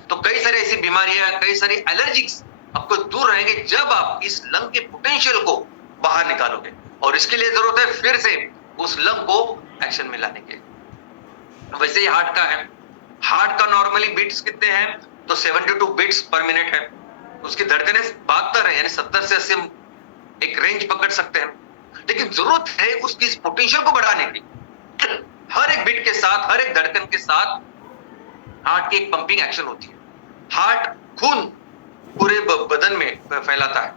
तो कई सारी ऐसी बीमारियां, कई सारी एलर्जिक्स आपको दूर रहेंगे जब आप इस लंग के पोटेंशियल को बाहर निकालोगे। और इसके लिए जरूरत है फिर से उस लंग को एक्शन में लाने के। वैसे ही हार्ट का है, हार्ट का नॉर्मली बीट्स कितने हैं? तो 72 बीट्स पर मिनट है। उसकी धड़कनें 72 है, यानी 70 से 80 एक रेंज पकड़ सकते हैं। लेकिन जरूरत है उसकी इस पोटेंशियल को बढ़ाने की। हर एक बीट के साथ, हर एक धड़कन के साथ हार्ट की एक पंपिंग एक्शन होती है। हार्ट खून पूरे बदन में फैलाता है।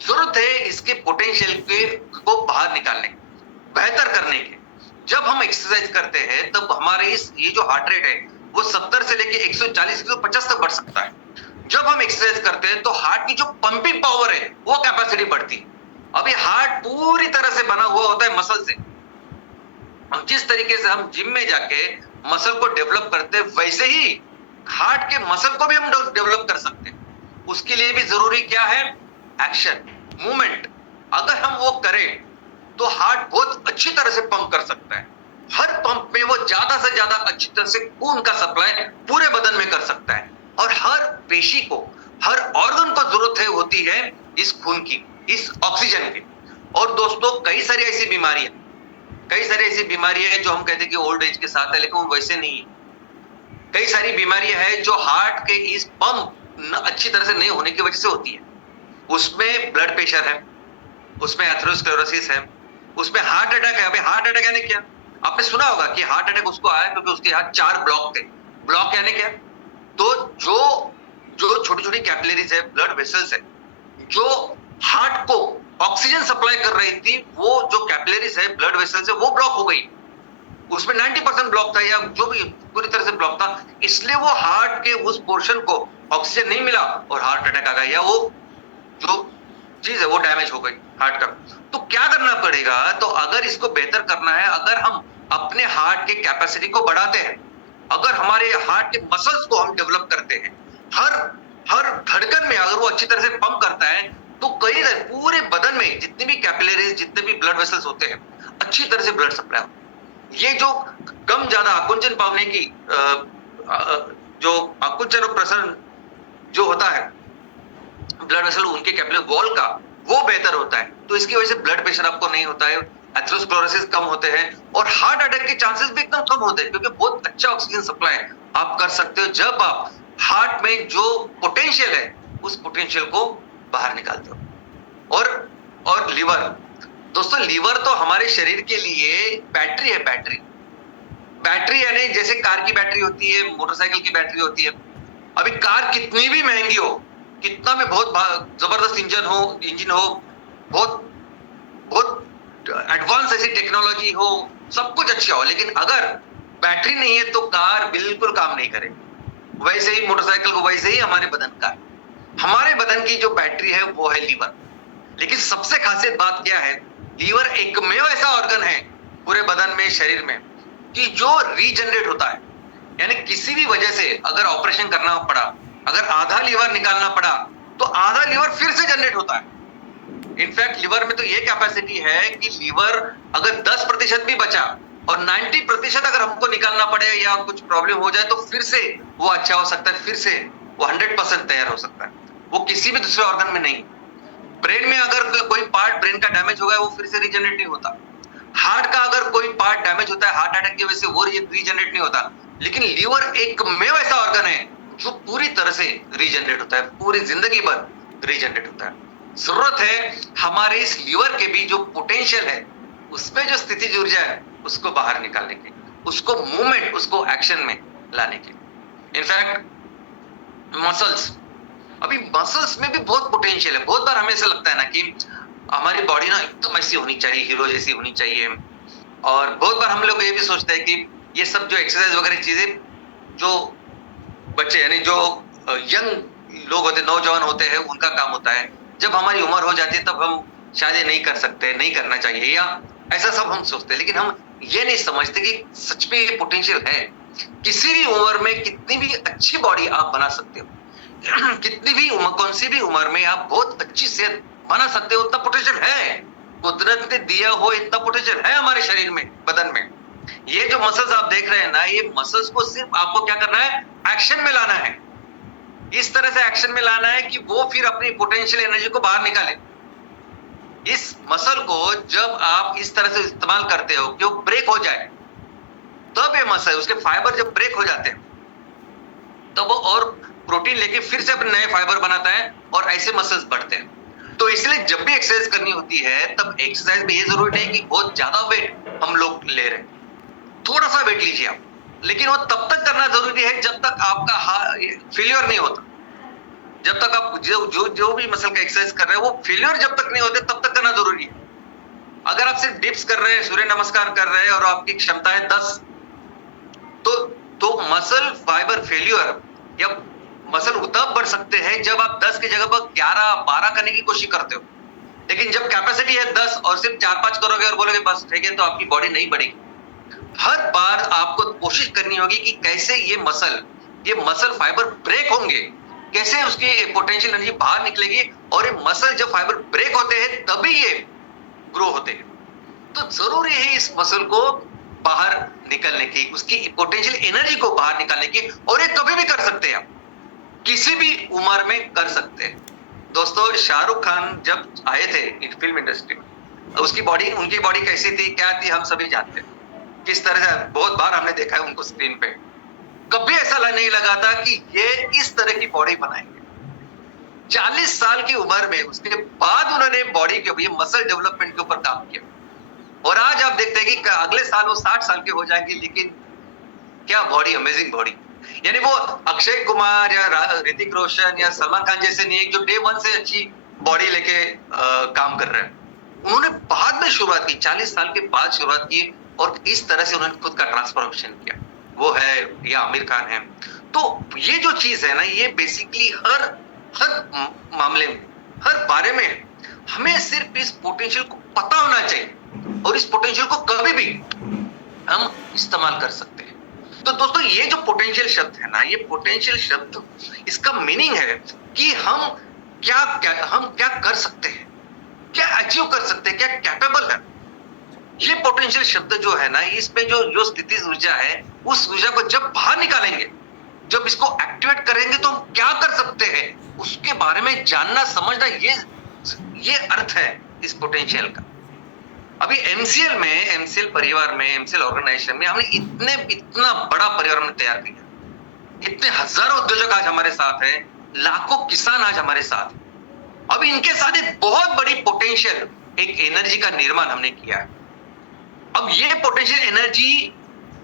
जरूरत है इसके पोटेंशियल को बाहर निकालने, बेहतर करने के। जब हम एक्सरसाइज करते हैं तब हमारे ये जो हार्ट रेट है वो 70 से लेके 140 150 तक बढ़ सकता है। जब हम एक्सरसाइज करते हैं तो हार्ट की जो पंपिंग पावर है वो कैपेसिटी बढ़ती है। अब ये हार्ट पूरी तरह से बना हुआ होता है मसल से। हम जिस तरीके से हम जिम में जाके मसल को डेवलप करते हैं, वैसे ही हार्ट के मसल को भी हम डेवलप कर सकते हैं। उसके लिए भी जरूरी क्या है? Action, movement. अगर हम वो करें तो हार्ट बहुत अच्छी तरह से पंप कर सकता है। हर पंप में वो ज्यादा से ज्यादा अच्छी तरह से खून का सप्लाई पूरे बदन में कर सकता है। और हर पेशी को, हर ऑर्गन को जरूरत होती है इस खून की, इस ऑक्सीजन की। और दोस्तों, कई सारी ऐसी बीमारियां हैं जो हम कहते हैं कि ओल्ड एज के साथ है, लेकिन वो वैसे नहीं है। कई सारी बीमारियां हैं जो हार्ट के इस पंप अच्छी तरह से नहीं होने की वजह से होती है। उसमें ब्लड प्रेशर है, उसमें एथेरोस्क्लेरोसिस है, उसमें हार्ट अटैक है। अभी हार्ट अटैक यानी क्या? आपने सुना होगा कि हार्ट अटैक उसको आया क्योंकि उसके यहाँ 4 ब्लॉक थे। ब्लॉक यानी क्या? तो जो छोटी छोटी कैपिलरीज है, ब्लड वेसल्स है, जो हार्ट को ऑक्सीजन सप्लाई कर रही थी, वो जो कैपिलरीज है, ब्लड वेसल्स है, वो ब्लॉक हो गई। उसमें 90% ब्लॉक था, या जो भी पूरी तरह से ब्लॉक था, इसलिए वो हार्ट के उस पोर्शन को ऑक्सीजन नहीं मिला और हार्ट अटैक आ गया, या वो जो चीज है वो डैमेज हो गई हार्ट का। तो क्या करना पड़ेगा? तो अगर इसको बेहतर करना है, अगर हम अपने हार्ट के कैपेसिटी को बढ़ाते हैं, अगर हमारे हार्ट के मसल्स को हम डेवलप करते हैं, हर धड़कन में अगर वो अच्छी तरह से पंप करता है, तो कई पूरे बदन में जितने भी कैपिलरीज, जितने भी ब्लड वेसल्स होते हैं, अच्छी तरह से ब्लड सप्लाई होता है। ये जो कम ज्यादा आकुंचन पावने की जो आकुंचन और प्रसरण जो होता है ब्लड वेसल, उनके कैपिलरी वॉल का, वो बेहतर होता है। तो इसकी वजह से ब्लड प्रेशर आपको नहीं होता है, एथेरोस्क्लेरोसिस कम होते हैं और हार्ट अटैक के चांसेस भी एकदम कम होते हैं, क्योंकि बहुत अच्छा ऑक्सीजन सप्लाई आप कर सकते हो जब आप हार्ट में जो पोटेंशियल है उस पोटेंशियल को बाहर निकालते हो। और लीवर, दोस्तों लीवर तो हमारे शरीर के लिए बैटरी है। बैटरी यानी जैसे कार की बैटरी होती है, मोटरसाइकिल की बैटरी होती है। अभी कार कितनी भी महंगी हो, कितना भी बहुत जबरदस्त इंजन हो, बहुत एडवांस ऐसी टेक्नोलॉजी हो, सब कुछ अच्छा हो, लेकिन अगर बैटरी नहीं है तो कार बिल्कुल काम नहीं करेगी। वैसे ही मोटरसाइकिल को, वैसे ही हमारे बदन का, हमारे बदन की जो बैटरी है वो है लीवर। लेकिन सबसे खासियत बात क्या है, लीवर एकमेव ऐसा ऑर्गन है पूरे बदन में, शरीर में, कि जो रीजनरेट होता है। यानी किसी भी वजह से अगर ऑपरेशन करना पड़ा, अगर आधा लीवर निकालना पड़ा, तो आधा लीवर फिर से जनरेट होता है। इनफैक्ट लीवर में तो ये कैपेसिटी है कि लीवर अगर 10% भी बचा और 90% अगर हमको निकालना पड़े या कुछ प्रॉब्लम हो जाए तो फिर से वो अच्छा हो सकता है, फिर से वो 100% तैयार हो सकता है। वो किसी भी दूसरे ऑर्गन में नहीं। ब्रेन में अगर कोई पार्ट ब्रेन का डैमेज हो गया वो फिर से रीजनरेट नहीं होता। हार्ट का अगर कोई पार्ट डैमेज होता है हार्ट अटैक की वजह से, वो रीजनरेट नहीं होता। लेकिन लीवर एकमेव ऐसा ऑर्गन है जो पूरी तरह से रीजनरेट होता है, पूरी जिंदगी भर रीजनरेट होता है। जरूरत है हमारे इस लीवर के भी जो पोटेंशियल है, उसमें जो स्थितिज ऊर्जा है, उसको बाहर निकालने की, उसको मूवमेंट, उसको एक्शन में लाने की। इनफैक्ट मसल्स, अभी मसल्स में भी बहुत पोटेंशियल है। बहुत बार हमें ऐसा लगता है ना कि हमारी बॉडी ना एकदम ऐसी होनी चाहिए, हीरो जैसी होनी चाहिए। और बहुत बार हम लोग ये भी सोचते हैं कि ये सब जो एक्सरसाइज वगैरह चीजें जो बच्चे यानी जो यंग लोग होते, नौजवान होते हैं, उनका काम होता है। जब हमारी उम्र हो जाती है तब हम शायद ये नहीं कर सकते, नहीं करना चाहिए, या ऐसा सब हम सोचते हैं। लेकिन हम ये नहीं समझते कि सच में ये पोटेंशियल है। किसी भी उम्र में कितनी भी अच्छी बॉडी आप बना सकते हो, कितनी भी उम्र, कौन सी भी उम्र में आप बहुत अच्छी सेहत बना सकते हो, उतना पोटेंशियल है। कुदरत ने दिया हो इतना पोटेंशियल है हमारे शरीर में, बदन में। ये जो मसल्स आप देख रहे हैं ना, ये मसल्स को सिर्फ आपको क्या करना है, एक्शन में लाना है। इस तरह से एक्शन में लाना है कि वो फिर अपनी पोटेंशियल एनर्जी को बाहर निकाले। इस मसल को जब आप इस तरह से इस्तेमाल करते हो कि वो ब्रेक हो जाए, तब ये मसल, उसके फाइबर जब ब्रेक हो जाते हैं तो वो और प्रोटीन लेके फिर से अपने नए फाइबर बनाता है और ऐसे मसल्स बढ़ते हैं। तो इसलिए जब भी एक्सरसाइज करनी होती है तब एक्सरसाइज में ये जरूरी नहीं कि बहुत ज्यादा वेट हम लोग ले रहे हैं, थोड़ा सा वेट लीजिए आप, लेकिन वो तब तक करना जरूरी है जब तक आपका फेलियर नहीं होता। जब तक आप जो भी मसल का एक्सरसाइज कर रहे हैं वो फेलियर जब तक नहीं होते तब तक करना जरूरी है। अगर आप सिर्फ डिप्स कर रहे हैं, सूर्य नमस्कार कर रहे हैं और आपकी क्षमता है 10, तो मसल फाइबर फेलियर या मसल तब बढ़ सकते हैं जब आप 10 की जगह पर 11-12 करने की कोशिश करते हो। लेकिन जब कैपेसिटी है 10 और सिर्फ 4-5 करोगे और बोलोगे बस ठीक है, तो आपकी बॉडी नहीं बढ़ेगी। हर बार आपको कोशिश करनी होगी कि कैसे ये मसल फाइबर ब्रेक होंगे, कैसे उसकी पोटेंशियल एनर्जी बाहर निकलेगी, और ये मसल जब फाइबर ब्रेक होते हैं तभी ये ग्रो होते हैं। तो जरूरी है इस मसल को बाहर निकलने की, उसकी पोटेंशियल एनर्जी को बाहर निकालने की, और ये कभी भी कर सकते हैं आप, किसी भी उम्र में कर सकते हैं। दोस्तों, शाहरुख खान जब आए थे इन फिल्म इंडस्ट्री में, उनकी बॉडी कैसी थी, क्या थी, हम सभी जानते हैं। किस तरह से बहुत बार हमने देखा है उनको स्क्रीन पे। कभी ऐसा नहीं लगा था कि ये इस तरह की बॉडी बनाएंगे। 40 साल की उम्र में उसके बाद उन्होंने बॉडी के मसल डेवलपमेंट के ऊपर काम किया, और आज आप देखते हैं कि अगले साल वो 60 साल के हो जाएंगे, लेकिन क्या बॉडी, अमेजिंग बॉडी। यानी वो अक्षय कुमार या ऋतिक रोशन या सलमान खान जैसे नहीं है जो डे 1 से अच्छी बॉडी लेके काम कर रहे हैं। उन्होंने बाद में शुरुआत की, 40 साल के बाद शुरुआत की, और इस तरह से उन्होंने खुद का ट्रांसफॉर्मेशन किया। वो है या आमिर खान है। तो ये जो चीज है ना, ये बेसिकली हर मामले में, हर बारे में हमें सिर्फ इस पोटेंशियल को पता होना चाहिए, और इस पोटेंशियल को कभी भी हम इस्तेमाल कर सकते हैं। तो दोस्तों, ये जो पोटेंशियल शब्द है ना, ये पोटेंशियल शब्द, इसका मीनिंग है कि हम क्या कर सकते हैं, क्या अचीव कर सकते हैं, क्या कैपेबल है। ये पोटेंशियल शब्द जो है ना, इसमें जो स्थितिज ऊर्जा है, उस ऊर्जा को जब बाहर निकालेंगे, जब इसको एक्टिवेट करेंगे, तो हम क्या कर सकते हैं, उसके बारे में जानना, समझना, ये अर्थ है इस पोटेंशियल का। अभी एमसीएल में, एमसीएल परिवार में, एमसीएल ऑर्गेनाइजेशन में हमने इतना बड़ा परिवार हमने तैयार किया। इतने हजारों उद्योजक आज हमारे साथ हैं, लाखों किसान आज हमारे साथ हैं। अभी इनके साथ एक बहुत बड़ी पोटेंशियल एक एनर्जी का निर्माण हमने किया है। अब ये पोटेंशियल एनर्जी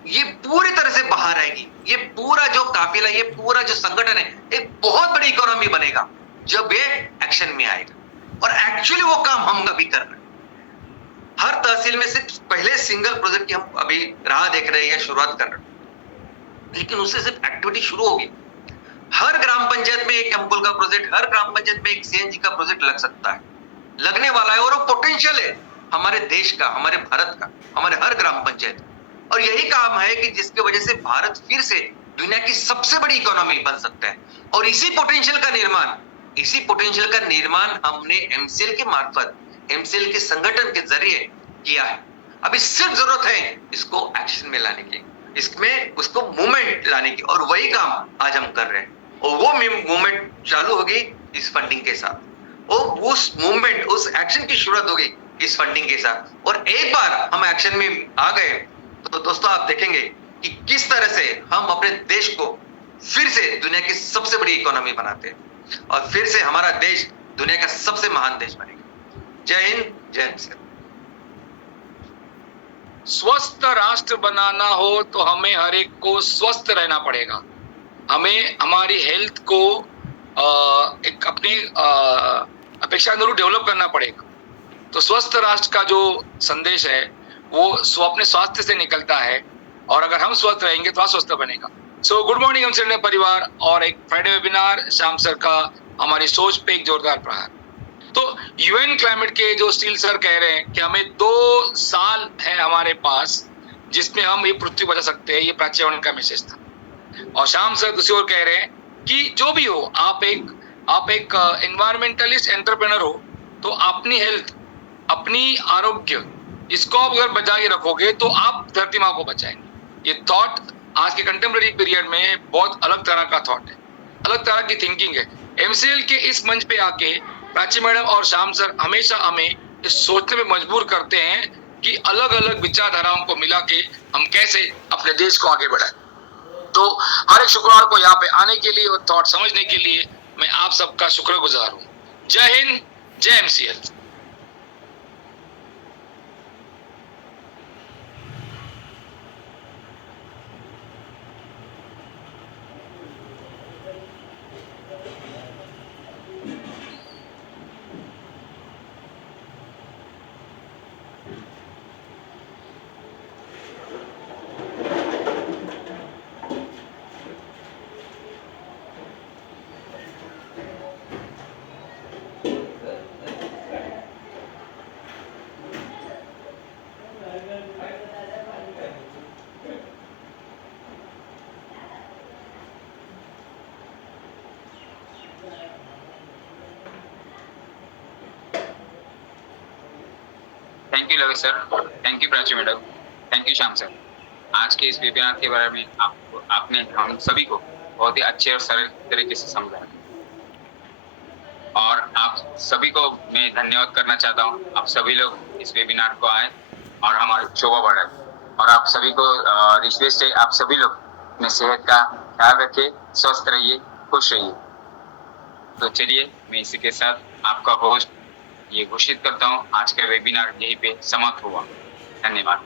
ये पूरी तरह से बाहर आएगी। ये पूरा जो काफिला, ये पूरा जो संगठन है, एक बहुत बड़ी इकोनॉमी बनेगा जब ये एक्शन में आएगा। और एक्चुअली वो काम हम अभी कर रहे हैं। हर तहसील में से पहले सिंगल प्रोजेक्ट की हम अभी राह देख रहे हैं या शुरुआत कर रहे हैं, लेकिन उससे सिर्फ एक्टिविटी शुरू होगी। हर ग्राम पंचायत में एक एमपुल का प्रोजेक्ट, हर ग्राम पंचायत में एक सीएनजी का प्रोजेक्ट लग सकता है, लगने वाला है। और वो पोटेंशियल है हमारे देश का, हमारे भारत का, हमारे हर ग्राम पंचायत। और यही काम है कि जिसकी वजह से भारत फिर से दुनिया की सबसे बड़ी इकोनॉमी बन सकता है। और इसी पोटेंशियल का निर्माण हमने एमसीएल के मार्फत, एमसीएल के संगठन के जरिए किया है। अभी सिर्फ जरूरत है इसको एक्शन में लाने की, इसमें उसको मूवमेंट लाने की, और वही काम आज हम कर रहे हैं। और वो मूवमेंट चालू होगी इस फंडिंग के साथ, और उस मूवमेंट, उस एक्शन की शुरुआत होगी इस फंडिंग के साथ। और एक बार हम एक्शन में आ गए तो दोस्तों आप देखेंगे कि किस तरह से हम अपने देश को फिर से दुनिया की सबसे बड़ी इकोनॉमी बनाते हैं, और फिर से हमारा देश दुनिया का सबसे महान देश बनेगा। जय हिंद, जय हिंद। स्वस्थ राष्ट्र बनाना हो तो हमें हर एक को स्वस्थ रहना पड़ेगा। हमें हमारी हेल्थ को एक अपनी अपेक्षा अनुरूप डेवलप करना पड़ेगा। तो स्वस्थ राष्ट्र का जो संदेश है वो अपने स्वास्थ्य से निकलता है, और अगर हम स्वस्थ रहेंगे तो स्वस्थ बनेगा। सो गुड मॉर्निंग एमसीएल परिवार, और एक फ्राइडे वेबिनार श्याम सर का हमारी सोच पे एक जोरदार प्रहार। तो यूएन क्लाइमेट के जो स्टील सर कह रहे हैं कि हमें 2 साल है हमारे पास जिसमें हम ये पृथ्वी बचा सकते हैं, ये प्राच्यवन का मैसेज था। और श्याम सर दूसरी ओर कह रहे हैं कि जो भी हो, आप एक एनवायरमेंटलिस्ट एंटरप्रेन्योर हो, तो अपनी हेल्थ, अपनी आरोग्य, इसको आप अगर बचा के रखोगे तो आप धरती माँ को बचाएंगे। ये थॉट आज के कंटेम्प्रेरी पीरियड में बहुत अलग तरह का थॉट है, अलग तरह की थिंकिंग है। एमसीएल के इस मंच पे आके प्राची मैडम और श्याम सर हमेशा हमें इस सोचने में मजबूर करते हैं कि अलग अलग विचारधाराओं को मिला के हम कैसे अपने देश को आगे बढ़ाएं। तो हर एक शुक्रवार को यहाँ पे आने के लिए और थॉट समझने के लिए मैं आप सबका शुक्रगुजार हूँ। जय हिंद, जय MCL. Thank you Lavi sir, thank you Prachi madam, thank you Shyam sir. आज के इस वेबिनार के बारे में आपने हम सभी को बहुत ही अच्छे और सरल तरीके से समझाया, और आप सभी को मैं धन्यवाद करना चाहता हूँ। आप सभी लोग इस वेबिनार को आए और हमारी शोभा बढ़ाए, और आप सभी को रिक्वेस्ट है, आप सभी लोग अपने सेहत का ख्याल रखिए, स्वस्थ रहिए, खुश रहिए। तो चलिए मैं इसी के साथ आपका होस्ट ये घोषित करता हूँ, आज का वेबिनार यहीं पे समाप्त हुआ। धन्यवाद।